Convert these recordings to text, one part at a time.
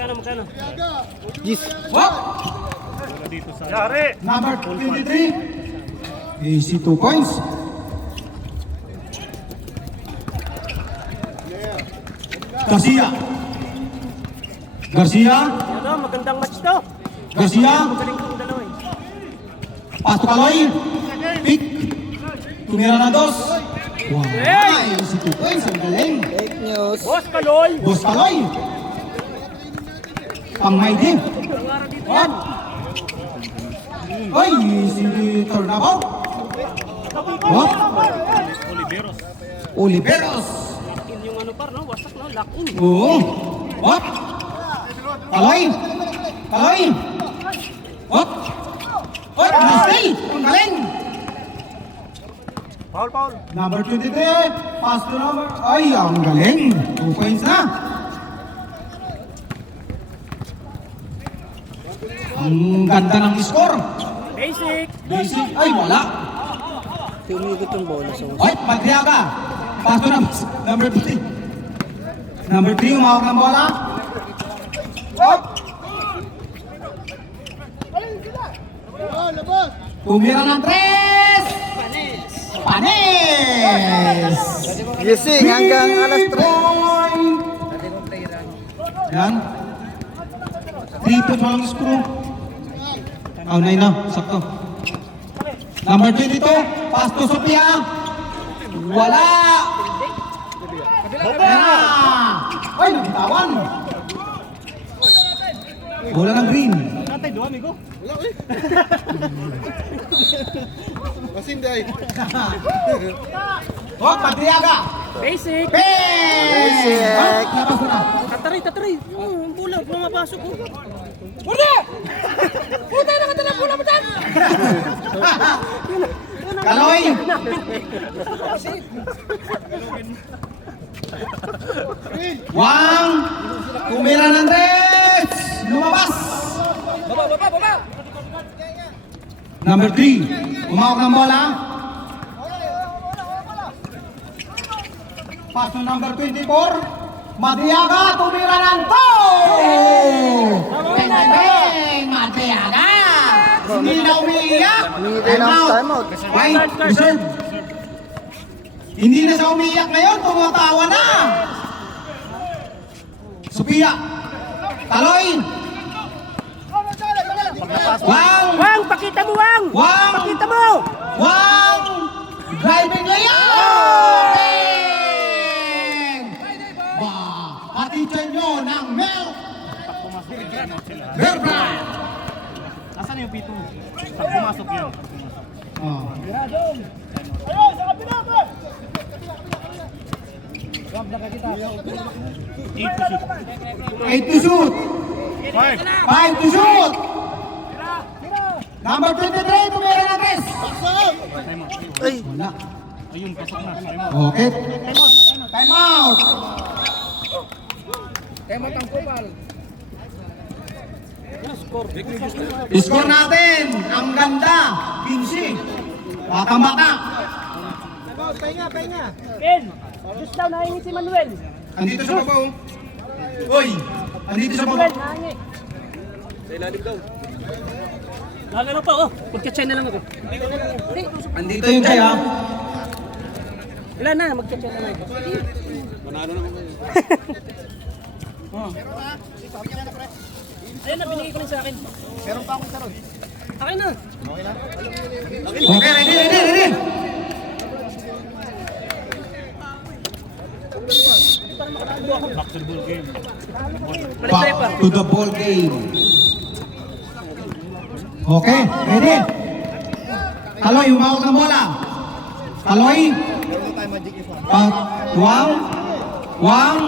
Magkano? Yes. What? Yari! Number 23. Easy 2 points. Garcia. Ito, magandang match to. Garcia. Magaling kong dalawa eh. Pasto Kaloy. Pick. Tumira na dos. Wow. Hey! Easy 2 points. Ang galing. Fake news. Boss Kaloy! Boss Kaloy. Pang-may din. Ang dito yan. Ay, easy turnabout. What? Oliveros. Lakin yung ano par, no? Wasak, no? Lakin. Oo. What? Kaloy. What? What? Nasty. Ang galing. Paul. Number 23. Pass to number. Ay, ang galing. 2 points na. Ang ganda ng score. Basic. Ay, wala. Tumigot yung bola sa Ay, Madriaga. Pass to number 3. Number 3, umawak ng bola. Up. Tumira ng 3. Panis. Gising hanggang alas 3. Yan. 3 points walang screw. Oh, 9 na. Sakto. Number 22, pass to Sophia. Wala. Yan na. Ay, nabitawan. Bola ng green. Natay, doon, amigo. Masinday. Oh, Madriaga. Basic. Basic. Labas na. Tatari. Ang bola, pumapasok ko. Bola! Puta, nakatala bola mo dyan! Kaloy. Wang. Tumira ng 3. Lumabas. Baba! Number 3, umawak ng bola. Pass to number 24, Madriaga, tumira ng 2! Bang! Madriaga! Hindi na umiiyak. Time out. Right, reserve. Hindi na siya umiiyak ngayon, tumatawa na. Sophia, Kaloy. Wang, pakita mo, Wang! Wang! Pakita mo! Wang! Driving layup! Ba, patitin nyo ng milk! Verbrand! Asan yung pito? Pag pumasok yan. Oh. Eight to shoot! 5 to shoot! Number 23, tumira ng 3! Ay, Wala. Ayun, pasok na. Okay. Time out! Score natin! Ang ganda! 15! Bata-bata! Ken! Just daw, nahingi si Manuel. Andito sa babaw. Uy! Andito sa Manuel, babaw. nahingi. Lalo pa, oh. Magka-chain na lang ako. Hindi. Andito yung Jay, ha? Ilan na, magka-chain na lang ako. Manalo naman kayo. Ayun na, binigay ko rin sa akin. Meron pa akong tarot. Akin na. Okay, ready! Basketball game. Back to the ball game. Okay, ready? Kaloy, umawag ng bola. Kaloy. Wang.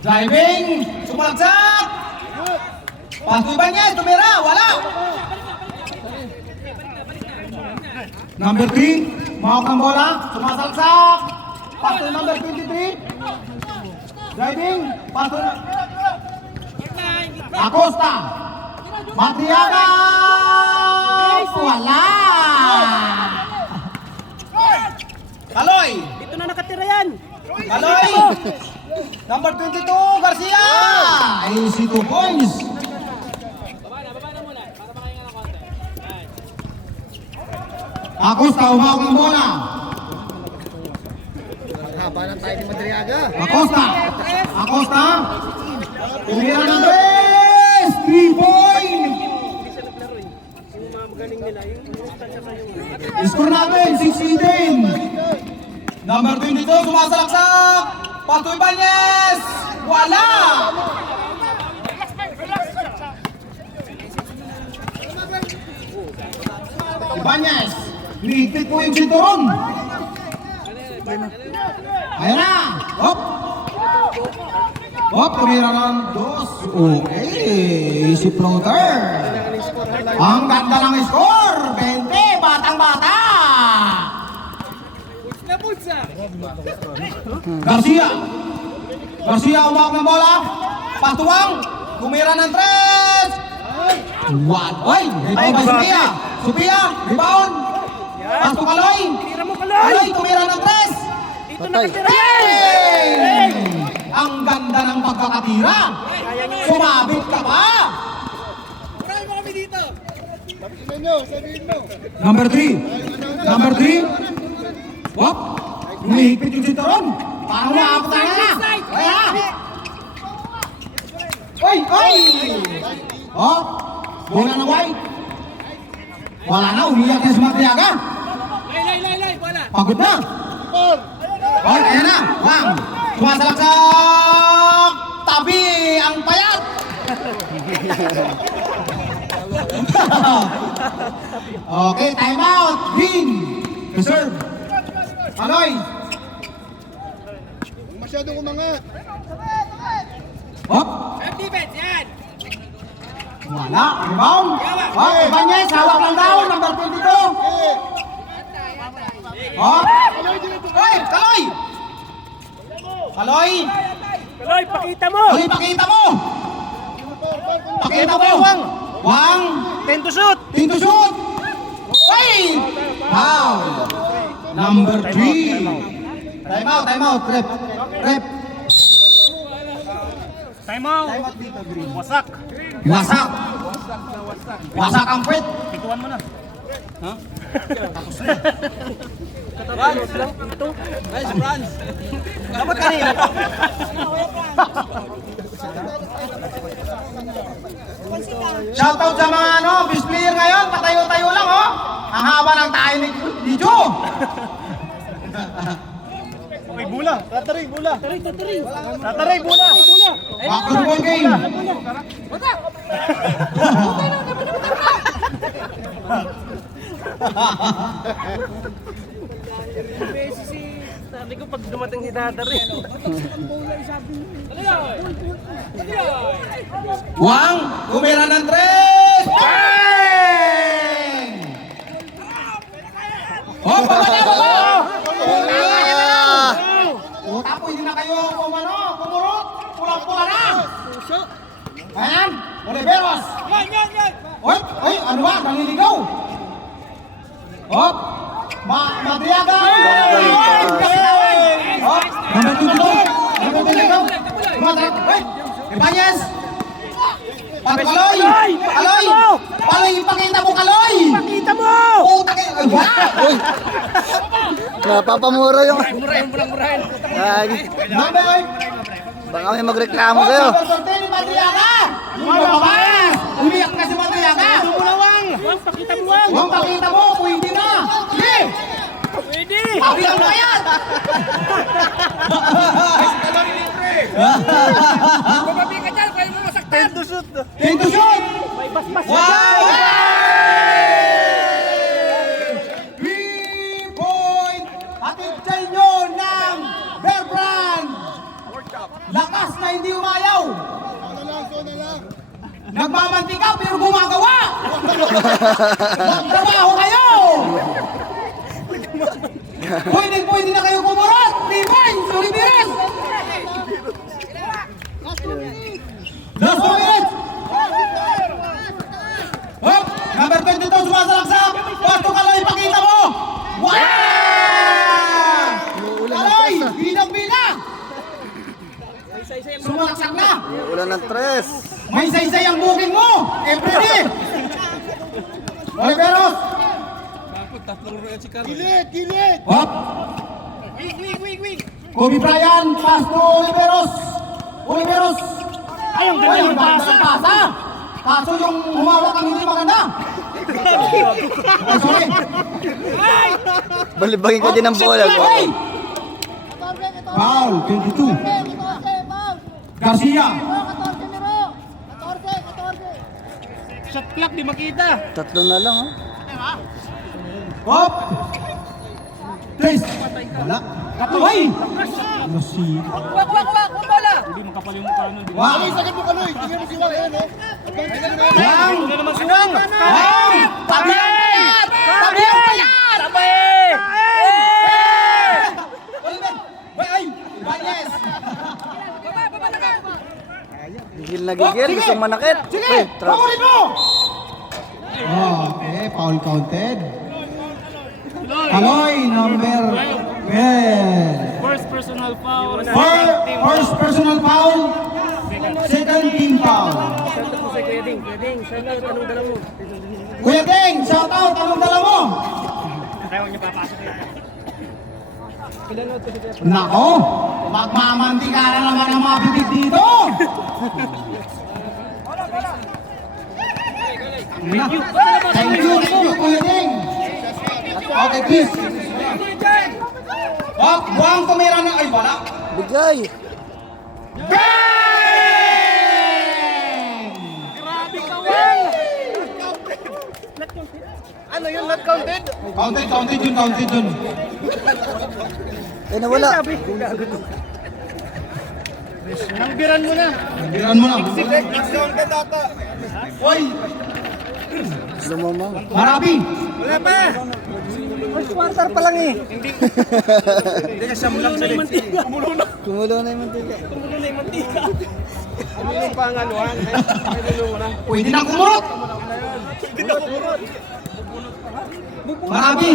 Driving. Sumalagsak. Pass to Ibanez, tumira. Wala. Number 3, umawag ng bola. Sumasalsak. Pass to number 23. Driving. Pass to Acosta. Madriaga! Wala! Kaloy! Dito na nakatira yan. Kaloy! Number 22, Garcia! Easy 2 points. Acosta, umawak ng bola. Haba ng tayo ni Madriaga. Acosta. Acosta. Tumira ng 3. 3 point. Score natin, 6-18. Number 22, sumasalaksak. Pato Ibanez. Wala. Ibanez. Liigpit po yung sinturon. Ayan na. Hop. Hop, tumira ng 2. Okay, easy floater. Ang ganda ng score. 20, batang-bata. Garcia. Garcia umawak ng bola. Patuwang. Tumira ng 3. What? Oy, ito ba Sophia? Sophia, rebound. Pasto Kaloy. Kaloy, tumira ng 3. Dito nakatira. Hey! Ang ganda ng pagkakatira. Sumabit ka pa. Try mo kami dito. Sabihin mo. Number 3. Number 3. Wop. Umihigpit yung sinturon. Parang maapot na. Kaya. Oy! Oy! Oh. Bola na white. Wala na. Umiyak na si Madriaga. Lay, wala. Pagod na. Oy, ayan na. Wang. Sumasalaksak. Tabi ang payat. Okay, time out. Green. Reserve. Kaloy. Masyadong umangat. Hop. Defense, yan. Wala. Rebound. Hop. Ibanez. Hawak lang daw. Number 22. Hop. Hoy, Kaloy. Kaloy. Kaloy, pakita mo. Kaloy, pakita mo. Pakita mo. Wang. 10 to shoot. Pinto shoot. Wait. Foul. Number 3. Time out. Rep. Time out. Wasak. Wasak ang puwet. Pituan mo na. Ha? Tapos na. Ito. Nice, Franz. Dapat kanina. Shoutout sa mga best player ngayon. Patayo-tayo lang Ang haba ng tayo ni Joe. Okay, bula. Tataray, bula. Tataray, bola. Basketball game. Sabi ko pag dumating si Tataray. Wang, tumira ng 3! Bang! Oh, baba! Tapo, hindi na kayo kumurot. Pulang-pula na. Ayan, Oliveros. Yan. Oy, ano ba? Naniligaw. Hop. Madriaga. Hop. Number 22. Oy, Ibanez. Kaloy. Kaloy, ipakita mo, Kaloy. Pakita mo. Puta kayo. Ay, wala. Napapamura yung... Murahin. Number 8. Baka may magreklamo sa'yo. Number 14, Madriaga. Lumabas. Umiyak na si Madriaga. Wang, pakita mo, Wang. Huwag pakita mo, pwede na. Sige. Pwede. Abi ang bayad. Bumabi ka dyan, kaya mo masaktan. 10 to shoot. Pinto shoot. May basbas. Wow! 3 point. Hatid sa inyo ng Bear Brand. Lakas na hindi umayaw. Zona lang. Nagmamantika pero gumagawa. Magtrabaho kayo. Pwede na kayo kumurot. 3 points. Oliveros. Last 2 minutes. Hop. Number 22 sumasalaksak. Pasto Kaloy, ipakita mo. Wow! Kaloy, bilang-bilang. Sumalaksak na. Wala ng tres. May saysay ang booking mo. Efredi. Oliveros. Gilid! Hop. Kobe Bryant, pass to Oliveros. Oliveros. Ay, ang ganda yung pasa. Kaso yung humawak ang hindi maganda. Ay, sorry. Balibagin ka din ng bola. Ay! Foul, 22. Garcia. Shot clock, di makita. Tatlo na lang, oh. Hop. Tres. Wala. Ay! Garcia. Wak, bola. Wow. Kaloy, sagad mo Kaloy! Tingnan mo si Wang, ayan oh! Advance ka na yan! Wang. Ano naman si Wang? Wang. Tabi ang payat! Tabi ang payat! Tabi! Oliver. Ay! Ibanez. Gigil na gigil. Sige. Gusto manakit. Sige! Uy, trap. Pamulit mo! Okay, foul counted. Kaloy, number 12. First personal foul. First personal foul. Second team foul. Kuya Ding, shout out, anong dala mo? Kuya Deng, shout out. Anong dala mo? Nako, magmamantika na naman ang mga bibig dito. Thank you, Kuya Deng. Okay, please. Buwang tumira na. Ay, wala. Bigay. Bang! Grabe ka, Wang! Ano yun, not counted? Counted yun. Eh, nawala. Nangbiran mo na. Biran mo na. Oy, Lumamang. Marabi. Wala pa! First quarter pa lang eh. Hindi ka siyam lang sila. Kumulo na. Kumulo na yung mantika. Kumulo na yung mantika. Ano yung pangaluhan? Ay, mo na. Pwede na kumurot. Marabi.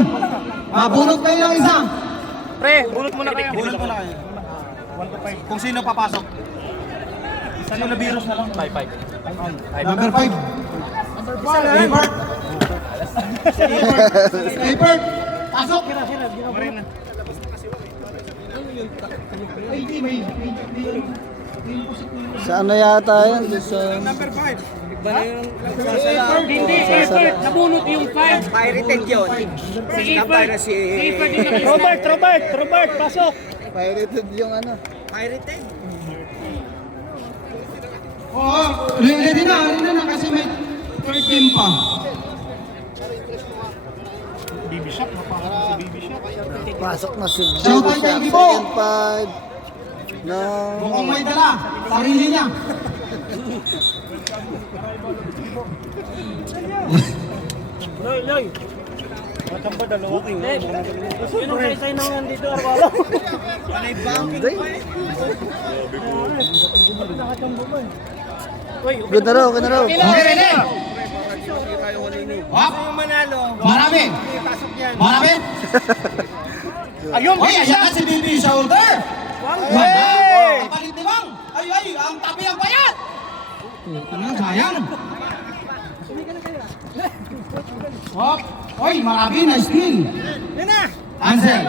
Mabunot kayo ng isa. Pre, bunot mo na kayo. Bulan ko na kayo. 1 to 5. Kung sino papasok. Sino na virus na lang? 5. Number 5. Clifford. Clifford. Pasok. Sa ano yata yan? Sa... Hindi, effort. Nabunot yung 5. Pirated yun. Si effort. Si Effort yung nakisa. Robert, pasok. Pirated yung ano. Pirated. Oo, ready na kasi may third team pa. Pasok na si Shout Baby out kay Shaq. Gibo. Second five. No. Mukhang may dala. Sarili niya. Loy. Matamba dalawa. Yun ang kaysay na nandito, Arwalo. Monday. Uy, Good na raw, good na raw. Okay, ready? Hop. Manalo. Marami. Pasok yan. Marami. ayun, Hoy, ayan na si Bibi Shoulder. Wala. Kapalit ni Bang. Ay, ang tabi ang payat. Ano, sayang. Hop. Hoy, Marami na steal. Yan na. Ansel.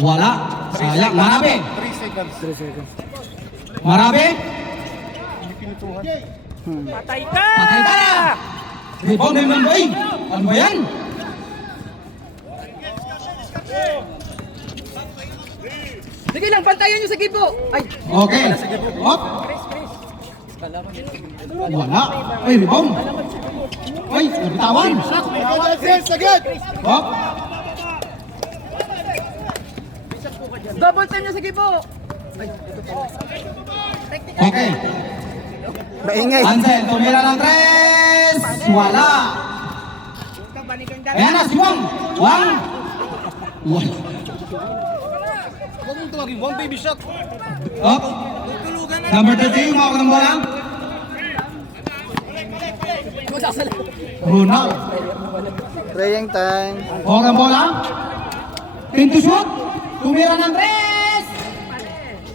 Wala. Sayang. Marami. 3 seconds. Marami. patay ka! Patay ka na. Rebound naman ba? Ano ba yan? Sige lang, pantayan nyo sa gibo. Ay, Okay. Hop. Wala. Ay, rebound. Ay, nabitawan. Sagad! Hop. double time nyo sa gibo. Okay. Maingay. Ansel, tumira ng 3. Wala. Ayan na, si Wang. Wala. Huwag mong tuwagin, 1 baby shot! Hop. Number 13, mawag ng bola. Ronald. Praying time. Mawag ng bola. Pin to shoot. Tumira ng 3.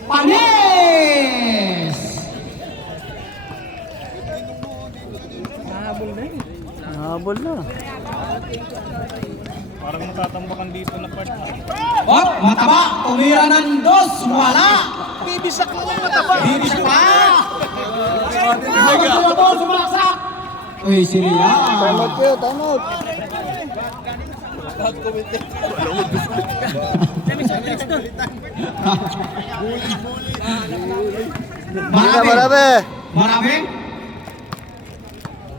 Panis! Habol na. Parang natatambakan dito na part. Oh, mataba! Tumira ng dos! Wala! Bibisak na lang mataba. Bibis pa! Habang tumatol, sumalaksak! Uy, sila! Time out kayo, time out. Marami! Marami. Marami!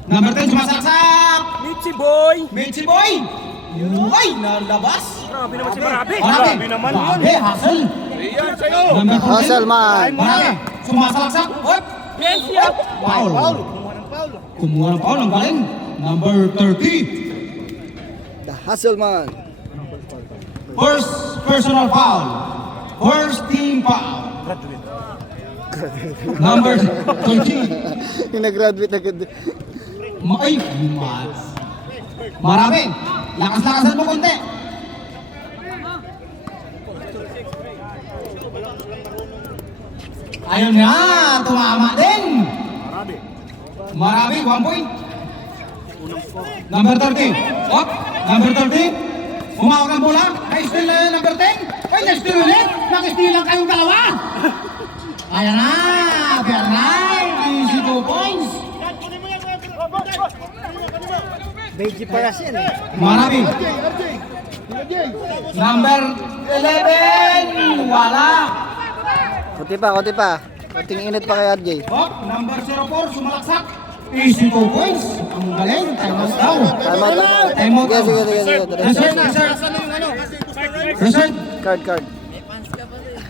Number 10, sumasalaksak! Mitzi boy. Mitzi Boy! Uy, nalabas! Grabe naman si Marabi. Marami! Grabe naman yun. Grabe, hustle! Number 14, Hustle man. Marami! Sumasalaksak! Hop! Yes, yeah. Foul! Kumuha ng foul, ang galing! Number 30, The Hustle man. first personal foul. First team foul. Number 13, Yung nag-graduate agad. Ay, mas. Marami. Lakas-lakasan mo konti. Ayun nga, tumama din. Marami, 1 point. Number 30. What? Number 30. Umawag ang bola. Na-steal na number 10. Ay, na-steal ulit. Nag-steal lang kayong dalawa. Ayan na. Bernay. Easy 2 points. Beji Payas yan eh. Marami. Number 11. Wala. Kunti pa, kunti pa. Kunting init pa kay RJ. Hop, number 04. Sumalaksak. Easy 2 points. Ang galing. Time out daw. Time out, time out. Time out. Sige, sige, sige, sige. Reserve, reserve. Reserve. Card, card.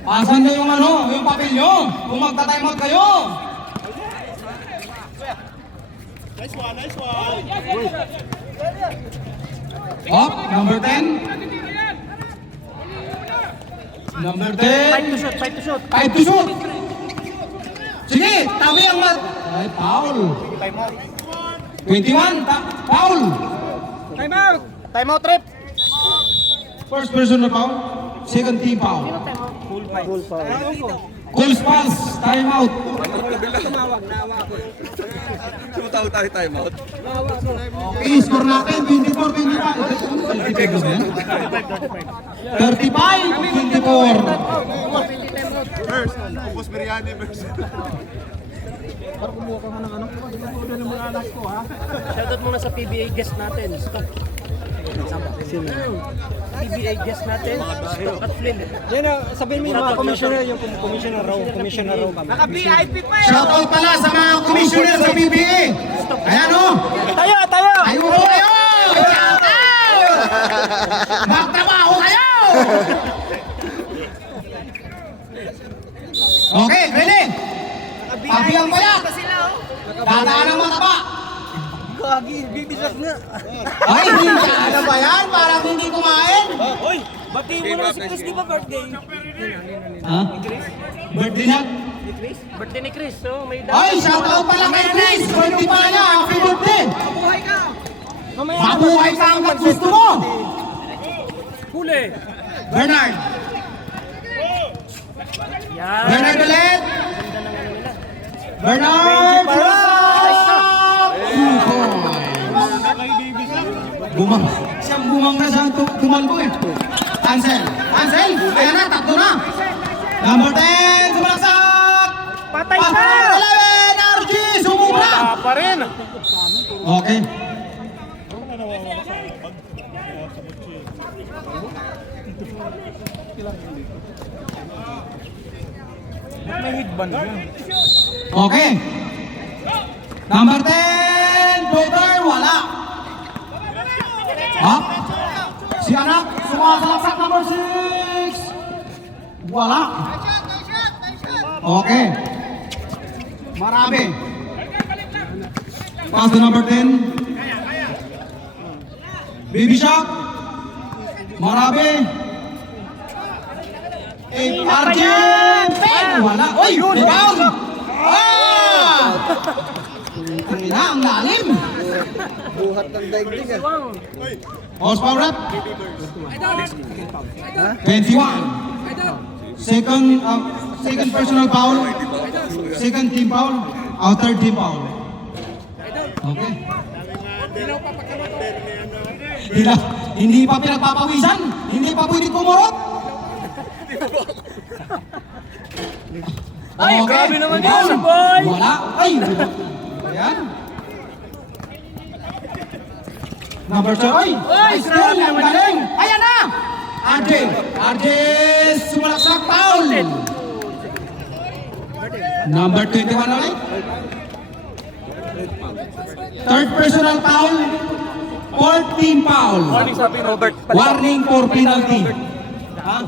Asan na yung ano, yung papel nyo? Kung magta-time out kayo. Hop, number 10. Number 10. 5 to shoot, 5 to shoot. 5 to shoot. Sige, tabi ang mat. Ay, foul. 21, foul. Time out. Time out, Trip. First person na foul. Second team foul. Full foul. Goals pass, time out. Okay, score natin 24-25. 35-24. Shoutout muna sa PBA guest natin. Stop. PBA guest natin. At Flynn. Yan na, sabihin mo yung mga commissioner, yung commissioner row kami. Naka-VIP pa eh. Shoutout pala sa mga commissioner sa BBA. Ayan o. Tayo, tayo. Ayun po kayo. Shoutout. Magtrabaho kayo. Okay, ready? Pabiang pala. Dadaan ang mataba. Gagi, bibisak na. Ay, hindi ano ba yan? Parang hindi kumain. Hoy, bati mo na si Chris, di ba birthday? Ha? Birthday niya? Birthday ni Chris, so may Ay, shoutout pala kay Chris. Birthday pala niya. Happy birthday. Mabuhay ka. Mabuhay ka hanggat gusto mo. Huli. Bernard. Yan. Bernard ulit. Ganda ng ano nila. Bernard. Bumang. Siyang bumang na siyang tumalbo eh. Ansel. Ansel. Ayan na, tatlo na. Number 10. Sumalaksak. Patay ka! 11. RG. Sumubra. Pa rin. Okay. May headband yan. Okay. Number 10. Floater. Wala. Ha? Si anak. Sumasalaksak number 6. Wala. Okay. Marami. Pass to number 10. Baby Shark. Marami. RJ. Wala. Oy! Rebound! Ah! Ang ina, ang lalim. Buhat ng daigdig ah. Horsepower rep. 21. second personal foul, second team foul, third team foul. Okay. Hindi pa pinagpapawisan, hindi pa pwede kumurot. Ay, Okay. grabe naman Foul. yun, boy. Wala. Ay, ayan. Number 2. Ay, nice goal. Ang galing. Ayan na. RJ sumalaksak foul. Number 21 ulit. Third personal foul. Fourth team foul. Warning for penalty. Ha?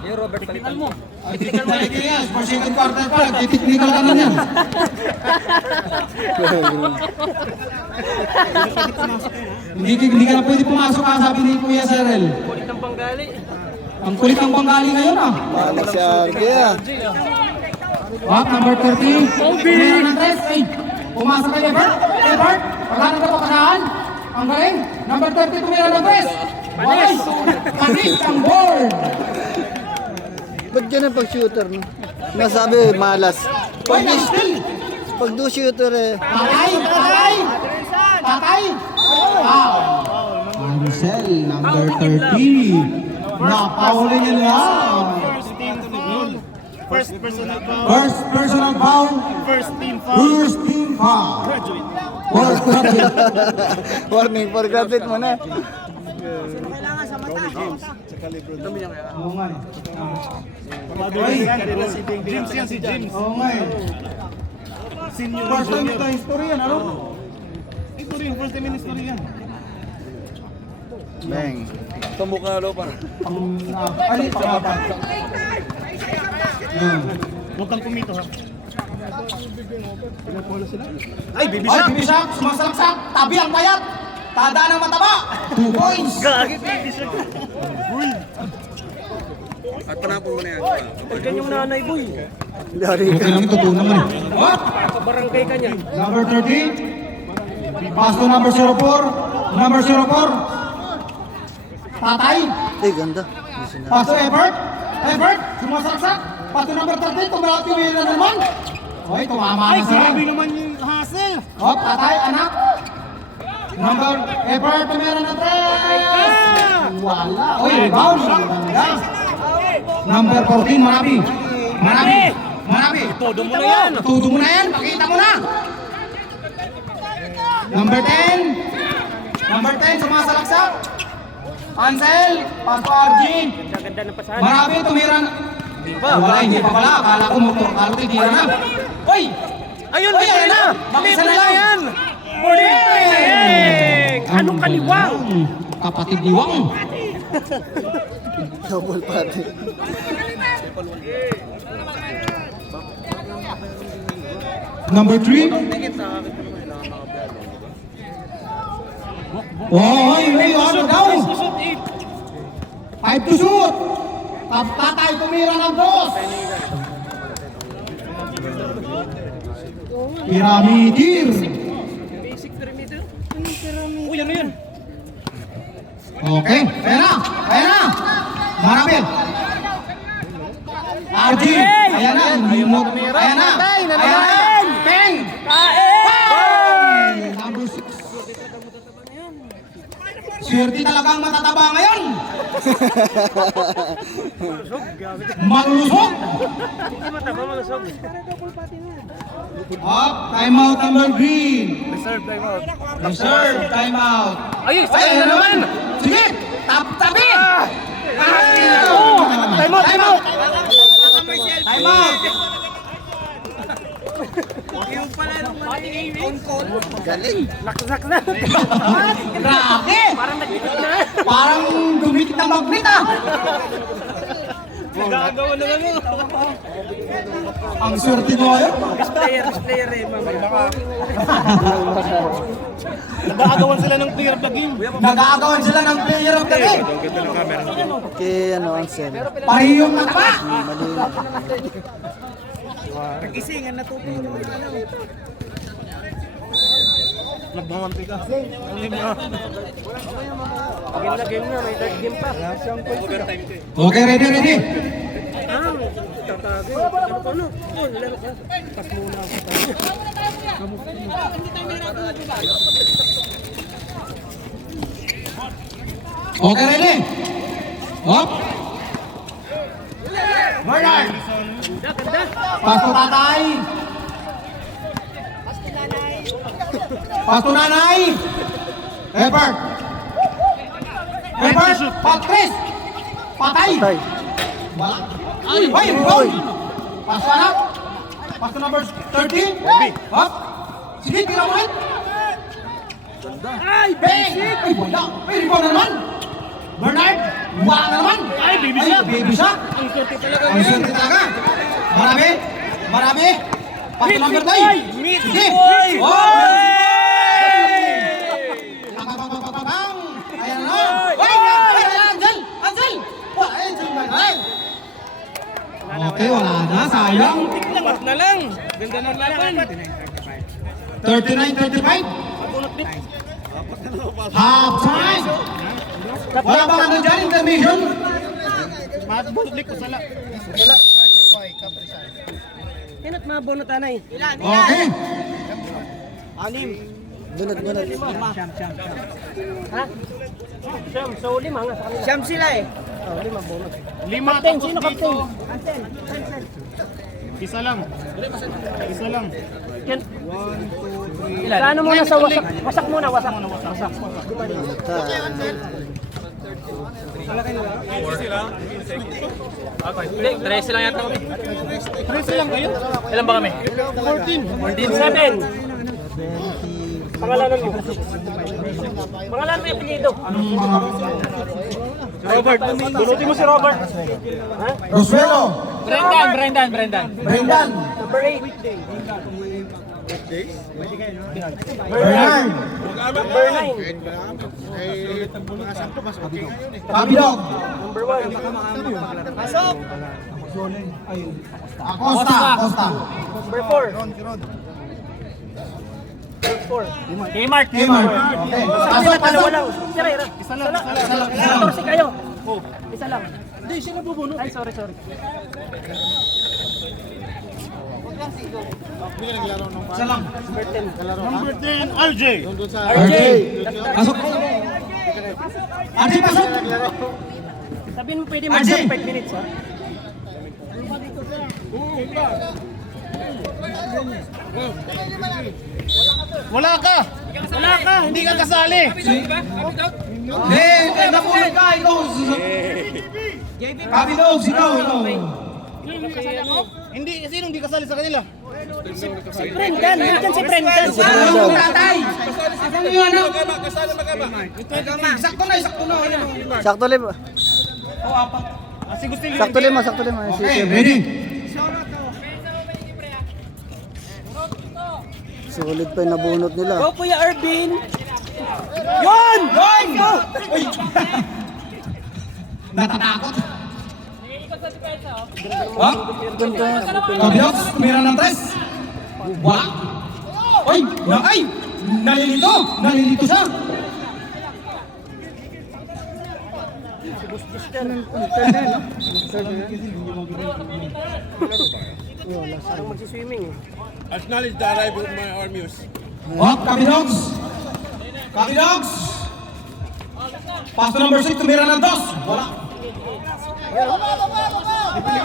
Ay, technical yan. For second quarter pa, technical ka na yan. Hindi ka na pwede pumasok ha, sabi ni Kuya Serel. Kulit ng panggali. Ang kulit ng Bengali ngayon ah. Balik si RJ ah. What, number 30? Meron ng tres. Ay, pumasok kay Ebert. Ebert, paghanap ka pagkanahan. Ang galing. Number 30, tumira ng tres. Panis. Panis ang board. Ba't ganun pag shooter? Nasabi, malas. Uy, still. Pag do shooter eh. Tatay, tatay. Tatay. Wow. Marcel, number 30. Napauli niya lang. First personal foul. First personal foul. First team foul. First team foul. Graduate. Fourth graduate. Warning for graduate mo na. Oo nga eh. James yan, si James. Oo nga eh. Senior. First time ito history yan, ano? Ito rin, first time in history yan. Bang. Ano yung pangapat? Huwag kang kumito ha. Ay, bibisak, sumasalaksak, tabi ang payat, tada ng mataba, 2 points. Tagyan yung nanay, boy. Dari ka. Okay lang, totoo naman eh. What? Barangay ka niya. Number 30, pass to number 04, number 04, Tatay, Eh, ganda. pass to Ebert, sumasalaksak, pass to number 30, tumalati mo yun na naman. Oy, tumama Ay, na sa grabe naman yung hassle. Hop, tatay, anak. Number, Ebert, meron na 3. Wala. Oy, rebound. Ganda. Number 14, Marabi. Marabi. Todo mo na yan. Tudo mo na yan, pakita mo na. Number 10. Number 10, sumasalaksak. Ansel, pass to RG. Ganda ng pasahan. Marabi, tumira na. Wala, hindi pa pala. Akala ko motor, kalo titira na. Oy! Ayun, Oy, libre ayun na. Bakit Libre na na yan. Libre na yan. Anong kaliwang? Kapatid Diwang. Double party. Number 3. Oy, ano daw? 5 to shoot. Tatay tumira ng dos. Piramidir. Basic perimeter. Uy, ano yan? Okay, ayan na. Marapil. RG, ayan na. Ayan na. Peng. Number 6. Swerte talagang matataba ngayon. Malusog. Hindi mataba, malusog. Up, timeout number green. Reserve time out. Reserve, timeout. Ayun, Ay, ano naman? Sige, tabi! Timeout. Timeout! Yung pala nung on-call. Galing. Laksak na. Grabe! Parang nagdikit na. Parang dumikit ng magnet ah! Gagawa na ano. Ang swerte mo ngayon. Player eh, mamaya. Nag-aagawan sila ng player of the game. Nag-aagawan sila ng player of the day. Kay ano, Ansel. Parehiyong mataba! Kagising, ang natuto yung mga ano. Nagmamanti ka. Game na, may third game pa. Okay, ready? Ah, bagay. Ano ko, ano? Oh, laro ka. Pas muna ako. Okay, ready? Hop! Bernard! Pas to tatay! Pas to nanay! Herbert! Herbert! Patris! Patay! Tay. Wala. Ay! Rebound! Pas to anak! Pas to number 30! Hop! Sige, tira mo rin! Ay, Bang! Ay, wala! May rebound na naman! Bernard! Wala na naman! Ay, baby shot! Baby shot! ang korte talaga. Ang swerte talaga! Marami! Marami! Pas to number 9! Meet Sige! boy! Oh! Bang! Ayan na! Ay! Angel! Angel! Wala! Angel! Okay, wala na. Sayang. Pat na lang. Ganda ng laban. 39-35. Half time. Wala bang ano dyan? Intermission? Kinat mabunot anay. Okay. Bunot. Ha? Siyam, so lima nga sa kanila. Siyam sila eh. Oh, lima bonus. Lima Captain, sino captain? Isa lang. Isa lang. Yan. Ilan? Kano muna sa wasak? Wasak muna, wasak. Wasak. Hindi, 13 lang yata kami. 13 lang kayo? Ilan ba kami? 14. 7. Pangalanan mo. Pangalan mo yung apelyido. Robert. Bunutin mo si Robert. Ha? Rosuelo. Brendan. Brendan. Number 8. Bernard. Number 9. Pabilog. Number 1. Pasok. Acosta. Number 4. Kmart. Kmart. Okay. Pasok, dalawa lang. Tira. Isa lang. 14 kayo. Isa lang. Hindi, sila bubuno. Ay, sorry. Isa lang. Number 10, RJ. RJ. Pasok. RJ, pasok. Sabihin mo pwede mag-jump 5 minutes, ha? Wala ka! Hindi ka kasali! Napulog ka. Ikaw. Pabilog. Ikaw. Hindi, sino hindi kasali sa kanila? Brendan, nandiyan si Brendan. Tatay. Sakto lima. Sakto lima. Okay, ready? Sulit pa yung nabunot nila. Go, Kuya Arvin. Yun! Uy! Natatakot. Hop! Ganda. Kabilox, tumira ng tres. Wala. Ay! Nalilito siya. Parang magsiswimming eh. Acknowledge the arrival of my armies. Hop, Kabilox. Pass to number 6, tumira ng dos. Wala.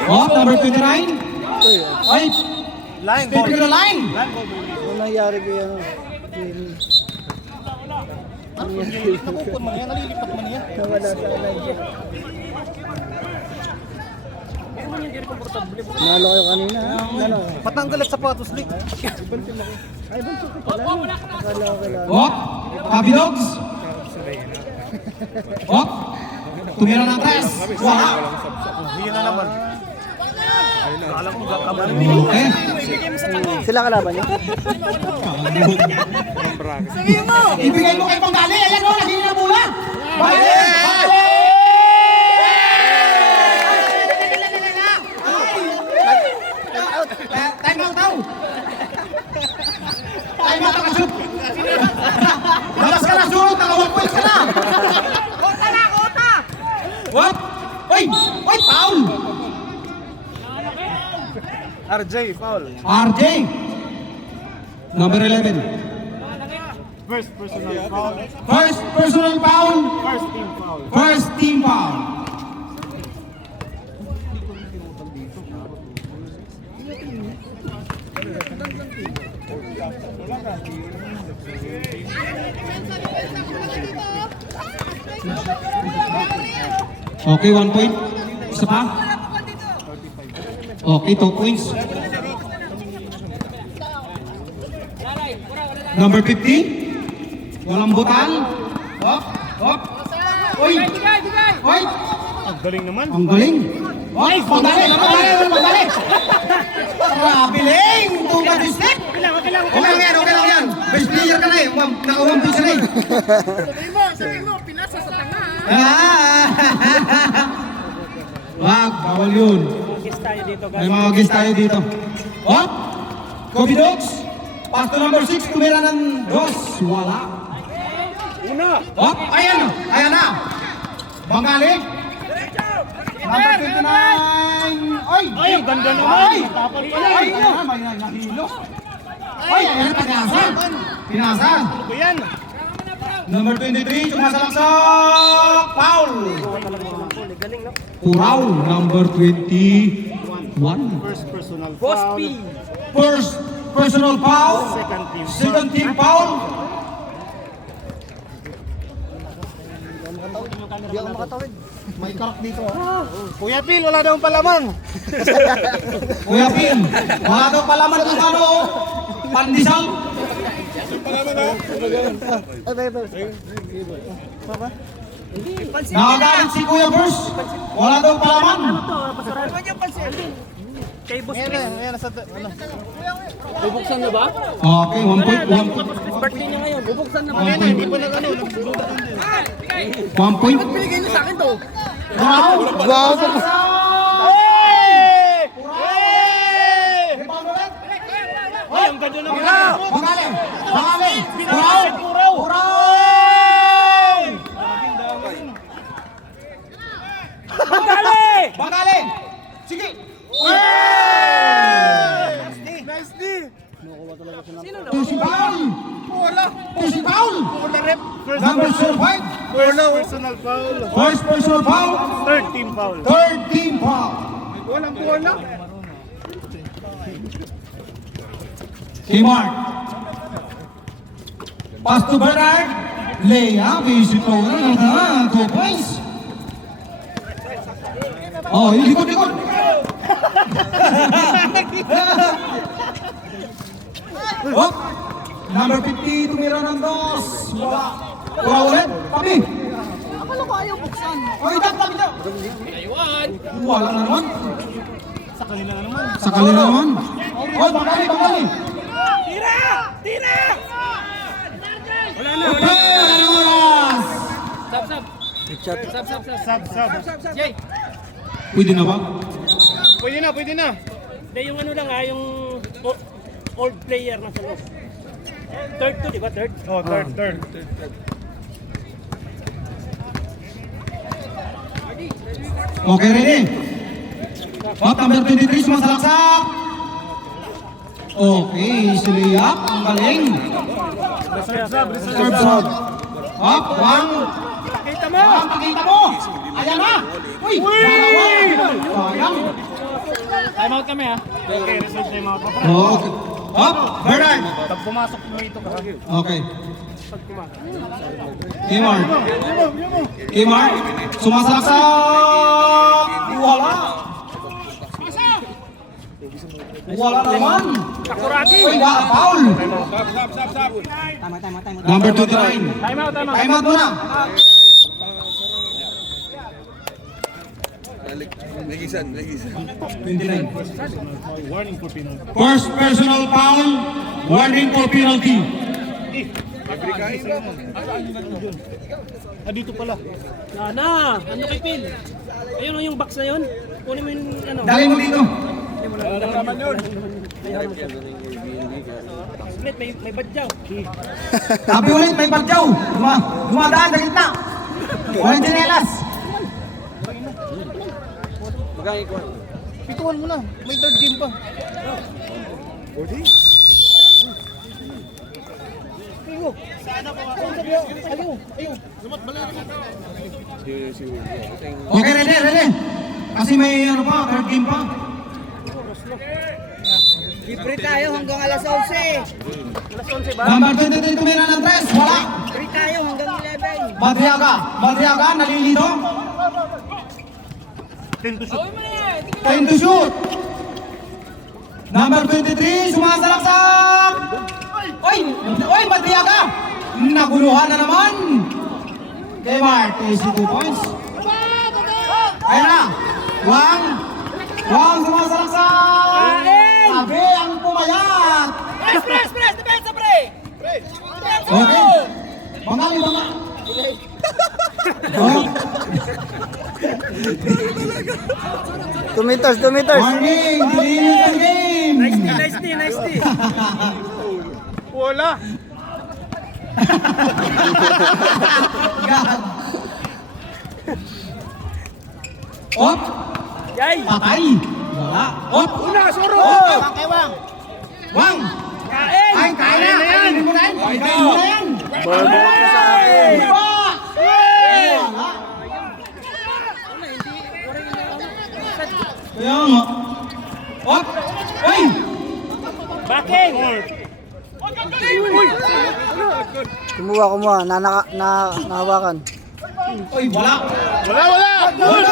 Hop, number 29. Ay! Stay to the line. Ano nangyari ko yan? Nakukun man yan, nalilipat man yan. Nawala sa line. Nalo kayo kanina. Ano? Patanggal at sapatos, Lick. Hop, Kabilox. Hop, tumira ng tres. Wala. Hindi na naman. Alam ko gagawin. Okay. Sila kalaban niyo? Ibigay mo kay Panggali. Ayan o, naging na bola. Time out daw. Time out ka, shoot. Labas ka na, shoot. Naka-1 points ka na. Kota! What? Oy, foul. RJ, foul. RJ. Number 11. First personal foul. First personal foul. First team foul. First team foul. Okay, 1 point. Isa pa. Okay, 2 points. Number 50. Walang butang. Hop, hop. Oy. Oy. Ang galing naman. Ang galing. Oy, magaling, magaling, magaling. Grabe, Ling. Tungkol district. Okay lang yan. Best player ka na eh. Naka-1 piece na eh. Sabi mo, pinasa sa tanga. Wag, bawal yun. Guess tayo dito, May guys. mga guest tayo dito. Hop! Kobe Dogs! Pass to number 6, tumira ng dos. Wala. Una. Hop! Ayan na! Ayan na! Bangali! Number 29! Oy! Ay, ang ganda naman. Ay! Tapal pala. Ay! May nahilo. Ay! Ayan, pinasan! Pinasan! Ano ba yan? Number 23, sumasalaksak! Foul! Galing, no? Puraw, number 21. First personal Boss foul. P. First personal foul. Second team. Second team foul. Hindi ako makatawid. May karak dito. Kuya Phil, wala daw palaman. Kuya Pin, wala daw palaman kung ano. Pandesal. Nakagalit si Kuya Bruce. Wala daw palaman. Kay Boss P. Bubuksan na ba? Okay, 1 point. Birthday niya ngayon. Bubuksan na ba? 1 point. 1 point. Binigay niyo sa akin to. Wow! Wow! Ay, ang ganda naman. Bangali! Bangali! Puraw! Puraw. Puraw! Magali! Bangali! Sige! Nice D. Pusi foul! Pusi foul! First Number 05. personal foul. First personal foul. Third team foul. Third team foul. Walang bola. Kmart. Pass to Bernard. Leia, visit po na. 2 points. Oh, likod. Oh, number 50, tumira ng dos. Wala. Wala ulit. Papi. Akala ko ayaw buksan. Oh, itap. Wala na naman. Sa kanila na naman. Sa kanila naman. Oh, Bangali. Wala na. Oras. Sub. Jay. Pwede na ba? Pwede na. Hindi, yung ano lang yung old player na sa loob. Third to, di ba? Third? Oh, third. Okay, ready? Hot number 23, sumasalaksak. Okay, siliyak. Ang galing. Serve sub. Hop, one. Kita mo! Pakita mo. Ayan na. Uy, dalawa. Sayang. Time out kami ha. Okay, reserve time out. Okay. Hop, Bernard. Pag pumasok mo ito ka. Okay. Kmart. Sumasalaksak. Wala naman. Sakuragi! Uy, foul. Number 29. Time out. Time out muna. Nagisan. 29. Warning for penalty. First personal foul. Warning for penalty. Dito pala. Nana! Ano kay Phil? Ayun yung box na yun. Kunin mo yung ano. Dali mo dito. Ulit, may badyaw. Sabi ulit, may badyaw. Dumadaan sa gitna. Walang chinelas. Pituan mo na. May third game pa. Okay, ready. Kasi may ano pa, third game pa. Libre tayo hanggang alas 11. Alas 11 ba? Number 23, tumira ng 3. Wala. Libre tayo hanggang 11. Madriaga, nalilito. 10 to shoot. 10 to shoot. Number 23, sumasalaksak. Oy, Madriaga. Naguluhan na naman. Kay Mark, 2 points. Ayun na. Wang sumasalaksak. Sabi ang pumayat. Press! Depensa, pre! Okay. Bangali. Oh, 2 meters, 2 meters. warning, dililit ang game. Nice D. Wala. Op, Yay! patay. Wala. Op, Una, suro! Wang. Kain! Ay, kaya na. Kainin mo na yan. Kainin mo na yan. Barbara ka sa akin. Diba? Wala. Kaya nga. Op. Oy. Backing! Kumuha. Nahawakan. Oy, wala. Wala. Good.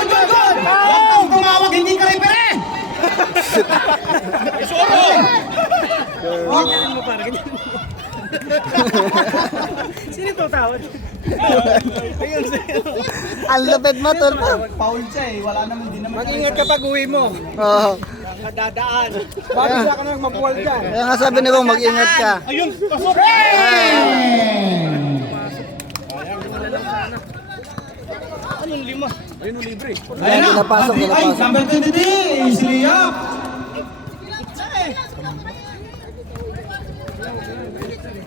Huwag kang tumawag, hindi ka repere. Op. Mo para ganyan. Sino to tawad? Ang lapit mo, Turpo. Foul siya eh. Wala naman, di naman. Mag-ingat ka pag uwi mo. Oo. Kadadaan. Bakit ka nang mabuwal dyan? Kaya nga sabi ni Bong, mag-ingat ka. Ayun, pasok. Anong lima? Ayun Ayun, na. napasok. Ay, number 23. Isliap.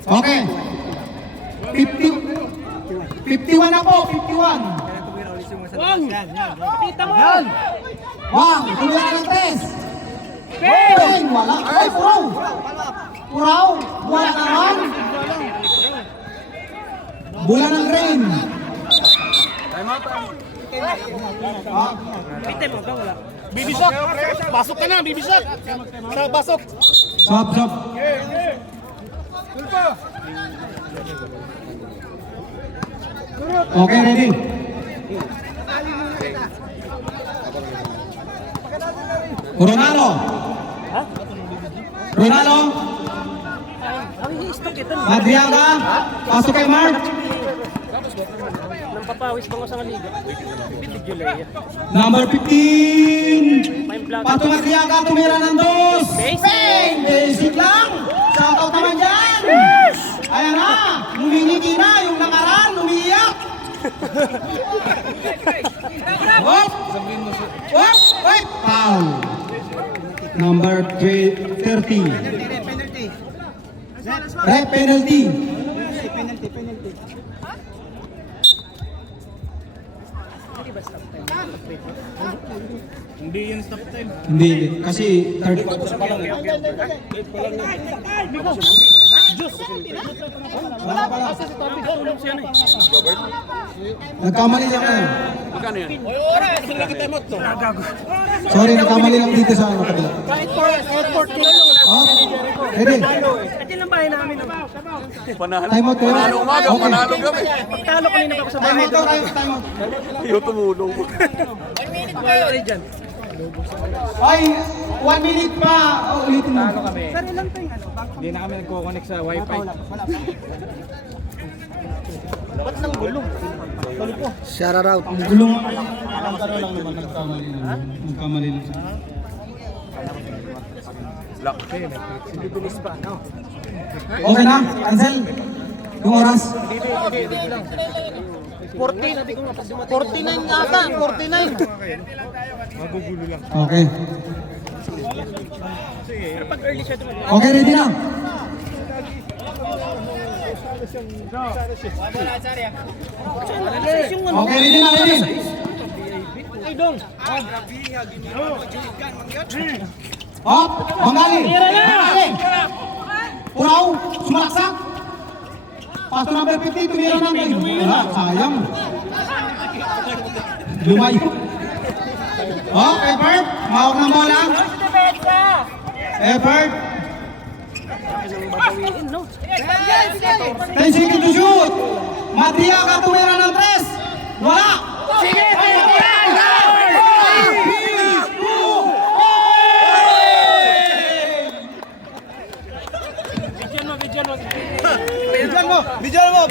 Okay. 51 na po, 51. Wang! Kita mo! Wang, tumira ng 3. Ben, wala. Ay, Puraw. Wala naman. Bola ng rain. Pite mo ba? Wala. Bibisok. Pasok ka na, bibisok. Sa pasok. Stop. Okay, ready. Ronaldo. Ang i-stock ito. Madriaga. Pasok kay Mark. Nang papawis pa ko sa liga. Bitig Julia. Number 15. May vlog. Pato Madriaga, tumira ng 2. Basic. Basic lang. Shoutout naman dyan. Ayan na. Ngumingiti na. Yung nakaraan, umiiyak. Wop. Wait. Foul. Number 30. Red penalty. Hindi yan stop time. Hindi. Kasi 30. Wala pala. Nagkamali lang yan. Sorry, nagkamali lang dito sa ano kabila. Oh, ready. Ito lang bahay namin. Time out kayo. Okay. Pagtalo kanina pa ako sa Time bahay. out daw, time out. Sorry dyan. Ay, 1 minute pa. Oh, ulitin mo. Sorry lang tayo. Hindi na kami nagko-connect sa wifi. Ba't nang gulong? Shout out. Ang gulong. Nagkamali lang naman. Nagkamali lang. Bibilis pa. No? Okay na, cancel. Yung oras. 49 ata. 49. Okay. Pero pag early siya tumagal. Okay, ready na. Yung ano. Okay, ready na, ready. Oh, Manggaling. Manggaling. Puraw, sumalaksak. Pasto number 50, tumira ng kayo. Wala, sayang. Lumayo. Oh, Effort. Mahawak ng bola. Effort. 10 seconds to shoot. Madria ka tumira ng 3. Wala. Sige! Bidyan mo!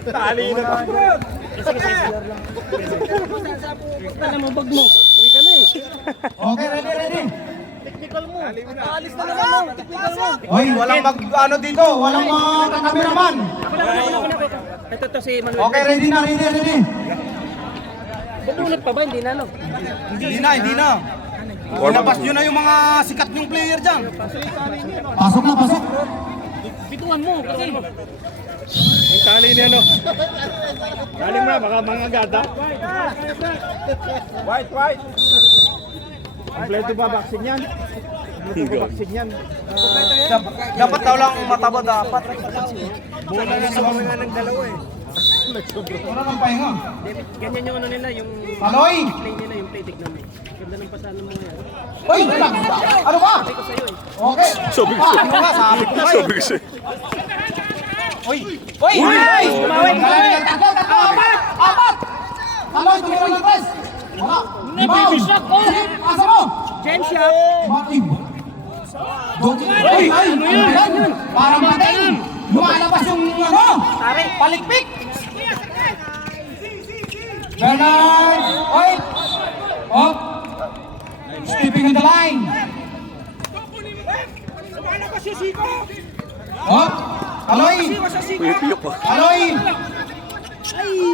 Tali na ba? Alam mo, bag mo. Uwi ka na eh. Okay, ready. Technical mo. Aalis na naman mo. Technical mo. Hoy, walang ano dito, walang kakameraman. Ito si Manuel. Okay, ready na. Bubunot pa ba? Hindi na, no? Hindi na. Labas nyo na yung mga sikat nyong player dyan. Pasok. Bituan mo. Ang tali niya, no? Tali mo, baka mga gata. White. Kompleto ba vaccine yan? Kompleto ba vaccine yan? Dapat daw lang mataba dapat. Buwan na sa mga ng dalawa eh. Wala nang pahinga. Ganyan yung ano nila, yung Paloy! play nila, yung play technique namin. Ganda ng pasahan ng mga yan. Hoy, ano ba? Sabi ko sa'yo eh. Okay. Sabi ko sa'yo. Hoy! Apat! Paloy, tumira ng 3. Wala. Baby shot, oh! Asa mo? James shot! Matib. Ay! Ano yan? Parang matib. Lumalabas yung ano? Palikpik. Bernard! Oy! Up! Stepping in the line. Up! Aloy! Aloy!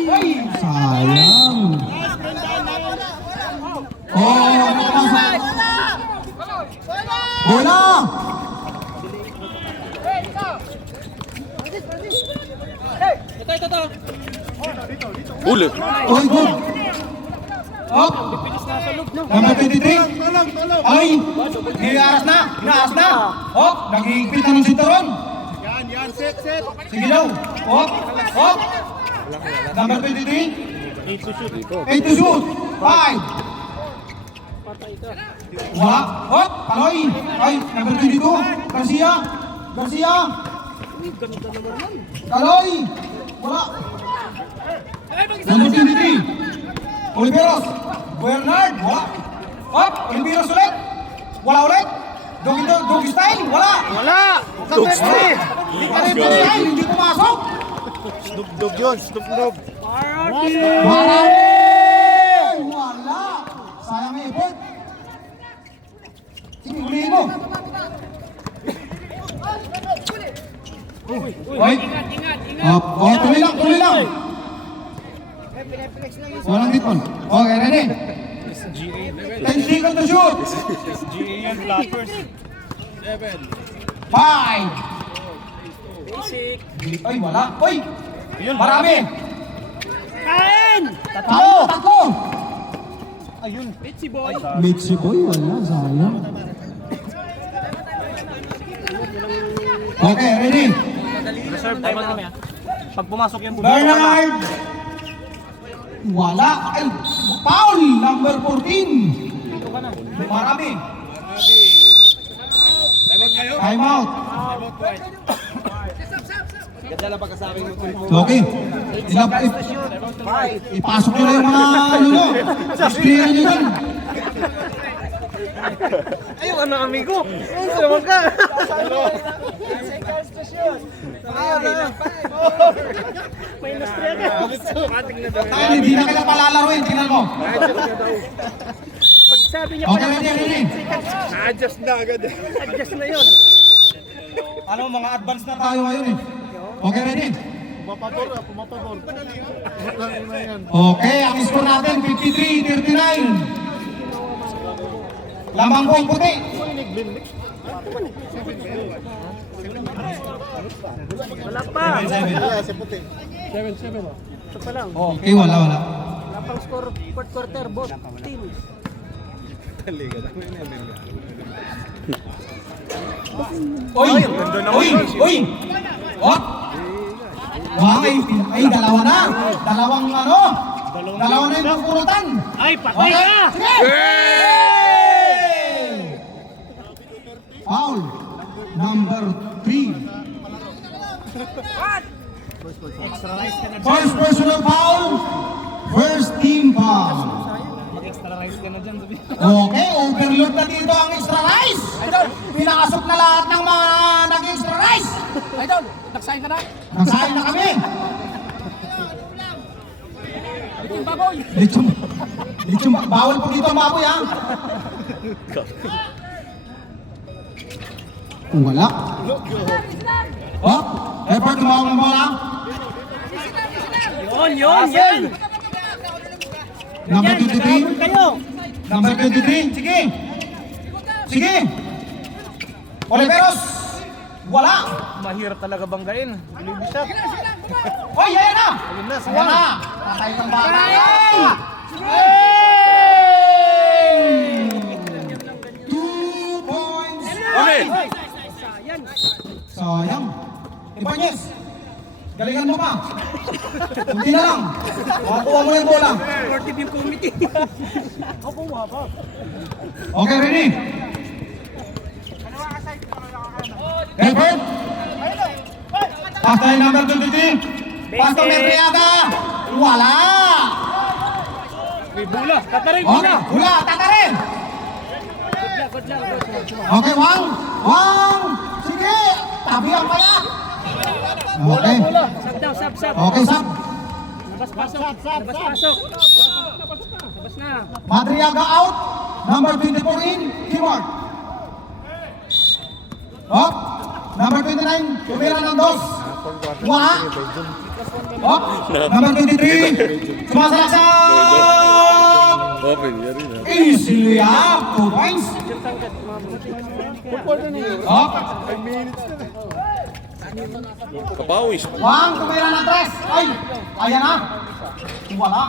Ay! Sayang! Oh! Bola! Ito. Ulo. Oy, good! Up! Number 23. Aloy! Inaaras na! Up! Nag-iigpit na ng sinturon. Set. Sige daw. Up! Number 23. 8 to shoot. 5. Wala. Up! Aloy! Ay, number 22. Garcia! Aloy! Wala. Number 23. Oliveros. Bernard. Wala. Up! Oliveros ulit. Wala ulit. Doggy style. Wala. Doggy style. Hindi pumasok. Snoop yun. Marami! Wala. Sayang may effort. Sige, ulihin mo. Wait. Tuloy lang. Walang hitman. Okay, ready? 10 seconds to shoot. GAN Blackers. 5. Basic. Ay, wala. Uy! Marami. Kain! Tatlo. Bitsy boy. Mitzi boy, wala. Sayang. Okay, ready? Reserve time kami ah. Pag pumasok yung Bernard! Wala. Ay, foul! Number 14. Marami. Time out. Okay. Ipasok nyo na yung mga display nyo dyan. Ayun, ano amigo? Saman ka. Minus 3 agad. Tayo, hindi na kita palalaruin. Tingnan mo. Pag sabi niya Okay, ready. Na-adjust na agad. adjust na yun. Ano, mga advance na tayo ngayon eh. Okay, ready? Pumapabor. Okay, ang score natin 53-39. Lamang po puti. Wala pa. 7-7. Ito pa lang. Okay, wala. Wala pang score fourth quarter, both teams. Uy! Oh! Ay, dalawa na. Dalawang ano? Dalawa na yung pupurutan. Ay, patay na! Sige! Foul. Number 3. First personal foul. First team foul. Okay, overload na dito ang extra rice. Pinakasok na lahat ng mga nag-extra rice. Idol, nagsahin ka na. Nagsahin na kami. Ito yung baboy. Lechon, bawal po dito ang baboy ha. Wala. Oh, effort tumawag ng bola. Yan! Number Yan, nag-aabot 23. kayo. Number 23. Sige. Oliveros. Wala. Mahirap talaga banggain. Baby shot. Oy, ayan na. Ayun na, Ayan na. Tatay ng bata. Hey! 2 points. Sayang. Ibanez. Galingan mo pa. Hindi na lang. Makuha mo yung bola. Supportive yung committee. Okay, ready? Effort. Patay number 23. Pastor Merriaga. Wala. May bula. Tatarin Okay, hula, tatarin. Okay, Wang. Sige. Tabihan pa yan. Okay. Sab daw, sab. Okay, Sab. Labas-pasok. Labas-pasok. Labas na. Madriaga out. Number 24 in. Keyboard. Oh. Number 29. Tumira ng dos. Wala. Oh. Number 23. Sumasalaksak. Easily up. 2 points. Oh. Kabawis. Wang, tumira ng 3. Ay. Ayan na. Wala.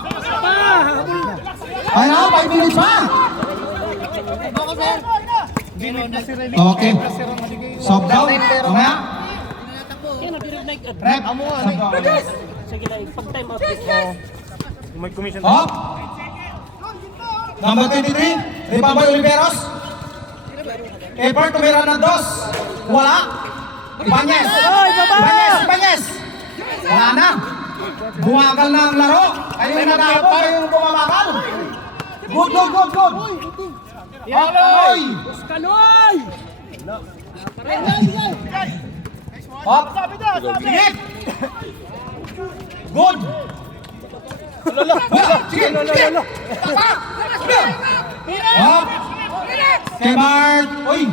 Ayan na. 5 minutes pa. Okay. Sob daw. Mamaya. Rep. Sob daw. Sige na, pag-time out. May commission. Hop. Number 23. Ribabay Oliveros. Effort, tumira ng 2. Wala. Ibanez. Ibanez. Wala na. Bumagal na ang laro. Kayo yung nag-apo, kayo yung bumabagal. Good. Oy. Kaloy! Hop. Sige. Good. Sige. Hop. Kay Bart. Uy.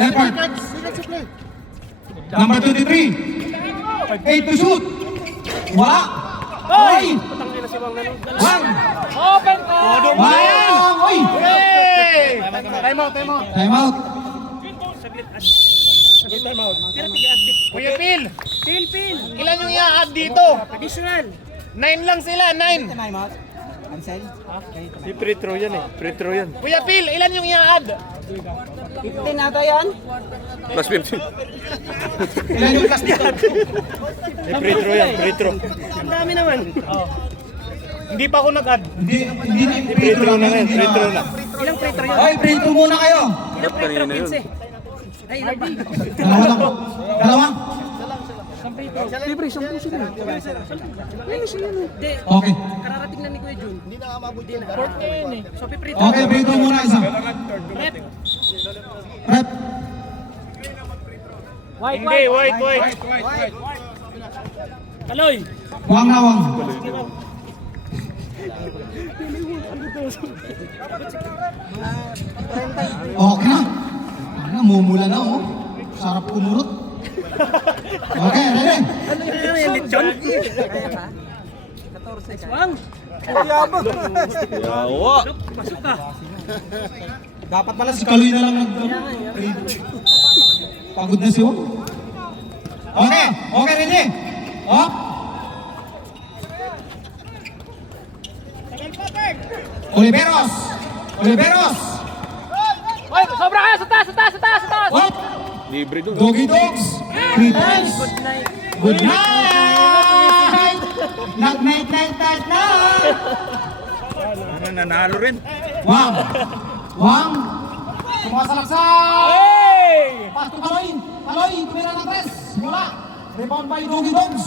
Effort. Number 23. 8 to shoot. Wala. Oy. Patangin na si Wang Nanong. Wang. Open ka! Wang. Oy. Time out. Time out. Pero tiga-admit. Kuya Phil, Pil! ilan yung i-add dito? Additional! 9 lang sila, 9. Si free throw yan eh. Free throw yan. Kuya Phil, ilan yung i-add? 15 ata yan? Plus 15. Ilan yung class dito? Free throw yan, free throw. Ang dami naman. Hindi pa ako nag-add. Hindi na. Free throw na ngayon, free throw na. Ilang free throw yun? Ay, print ko muna kayo. Ilang free throw, 15? Ay, ilang ba? Dalawa lang. Dalawa? Libre, 10 sila. Hindi. Okay. Kararating na ni Kuya Jun. Hindi na mabudi na. 14 eh. So, free throw. Okay, print ko muna isa. Rep. Rep. Hindi, white. Kaloy! Wang na wang. Okay na. Namumula na oh. Sarap kumurot. Okay, ready? Ano yung lechon? Wang! Yawa. Pasok ka. Dapat pala si Kaloy na lang pagod na siya. Okay, okay, ready? Oh. Oliveros! Oliveros! Hoy, sobra ka! Sa taas, sa taas, sa taas, sa taas! What? Libre doon. Doggy Dogs! 3 times! Good night! Night, night, night, night, night! Nanalo rin. Wang! Wang! Sumasalaksak! Hey! Pass to Kaloy! Kaloy, tumira ng 3. Mula! Rebound by Doggy Dogs!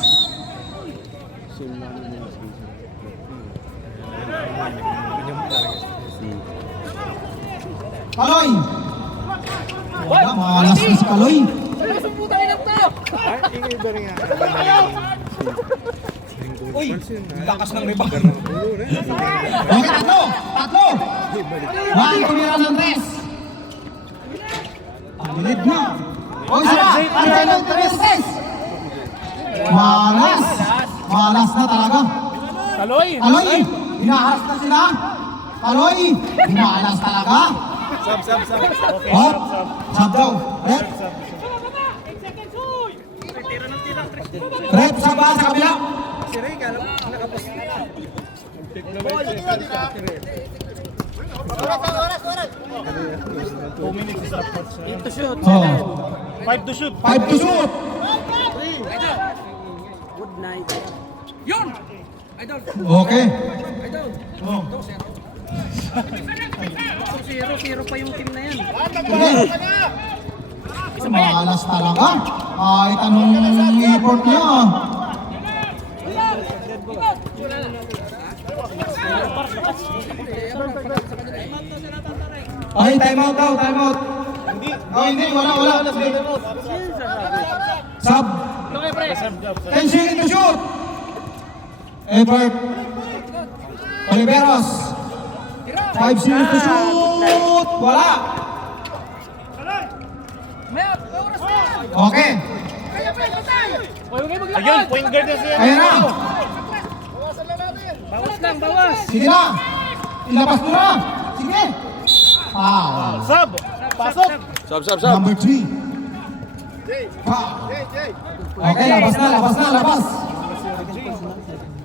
Kaloy! Wala, malas na si Kaloy! Ano sa putang ina to? Uy, lakas ng rebound. Okay, tatlo! Tatlo! Wang, tumira ng 3. Pagilid na! O, isa pa! Pantay ng 3! Malas! Malas na talaga! Kaloy! Kaloy! Hinaharas na sila! Kaloy! Malas talaga! Sab. Oh! Sab daw! Red! Red, sa ba? Sa kabila! Si Ray, alam mo, nakapos. To shoot! Oh! 5 to shoot! 5 to shoot! Good night! Yun! Idol! Okay. Idol! Oh. 0-0 pa yung team na yan. Malas talaga. Kahit anong effort niya. Ay, time out daw, time out. Oh, hindi, wala. Sub. Okay, pre! 10 seconds to shoot. Effort. Oliveros. 5 seconds to shoot. Wala. Okay. Hoy, huwag kayo maglakad! Ayun, point guard na siya! Ayan na. Bawas lang, bawas! Sige na. Ilabas mo na. Sige. Foul. Sab! Pasok! Sab. Number 3. Foul. Okay, labas.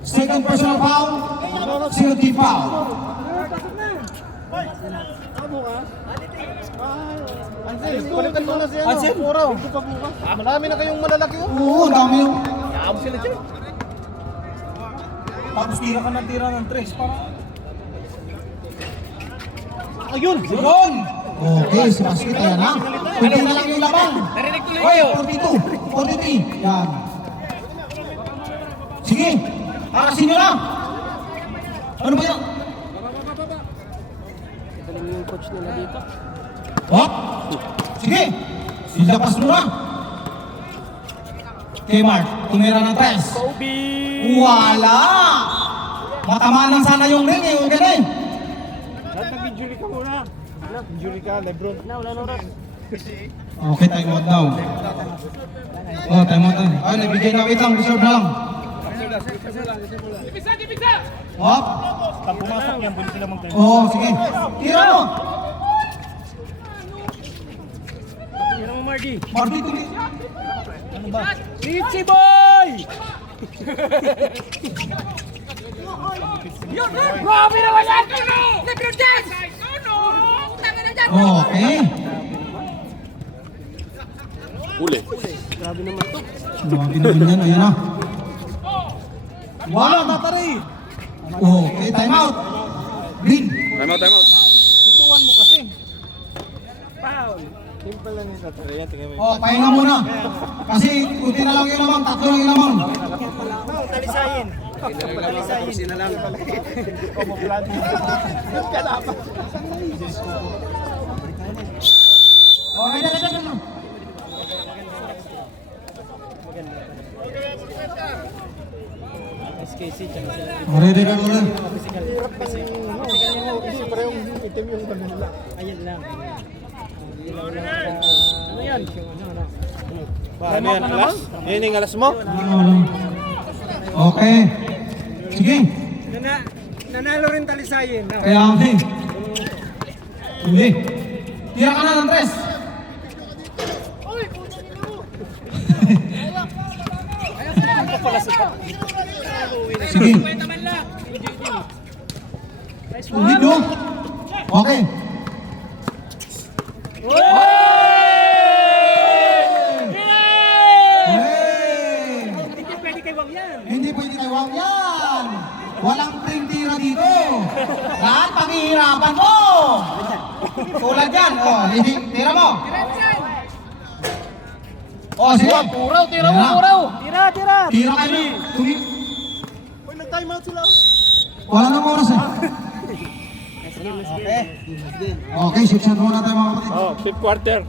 Second personal foul. Second team foul. Palitan mo na siya. Ansin? Puro. Marami na kayong malalaki. Oo, dami yung... Yaam sila dyan. Tapos tira ka ng tira ng 3. Ayun! Yun! Okay, si Basket, ayan na. Pwede na lang yung laban. Narinig tuloy Oy, kayo! 42, 43. Yan. Sige, arasin nyo na. Ano ba yan? Galing yung coach nila dito. Hop! Sige! Ilabas mo na! Kmart, tumira ng 3. Kobe! Wala! Matamaan lang sana yung ring eh, okay na eh. Nag-injury ka muna. Injury ka, Lebron. Wala na oras. Okay, time out daw. Oh, time out daw. Ay, nabigay na, wait lang, reserve na lang. Hop! Pag pumasok yan, pwede sila mag-time. Oo, sige. Tira mo! Yan ang Mardy. Marty, tuloy. Ano ba? Richie boy! Grabe naman yan! Lebron James! Tama na dyan! Okay. Huli. Grabe naman to. Grabe naman yan, ayan na. Wala, tatari! Okay, time out. Green. Time out. Ituan mo kasi. Foul. Simple lang yung tatari. Yan, tingnan mo. Oh, pahinga muna. Kasi kunti na lang yung lamang, tatlo lang yung lamang. Talisayin. Talisayin na lang. Kumuplan. Kalapan. Okay, dala. SKC, tsaka sila. Ready ka ulit. Parehong itim yung kanila. Ayan lang. Ano yan? Ano yan, alas? Yan yung alas mo? Okay. Sige. Nanalo rin talisayin. Kaya hindi. Uli. Tira ka na ng 3. Sige. Ulit no? Okay. Hey! Hindi pwede kay Wang yan. Walang pring tira dito. Lahat paghihirapan mo. Tulad yan. Oh, hindi. Tira mo. Oh, sige. Tira mo. Tira. Tira kayo. Wala nang oras eh. Okay, section muna tayo mga kapatid. Oh, fifth quarter.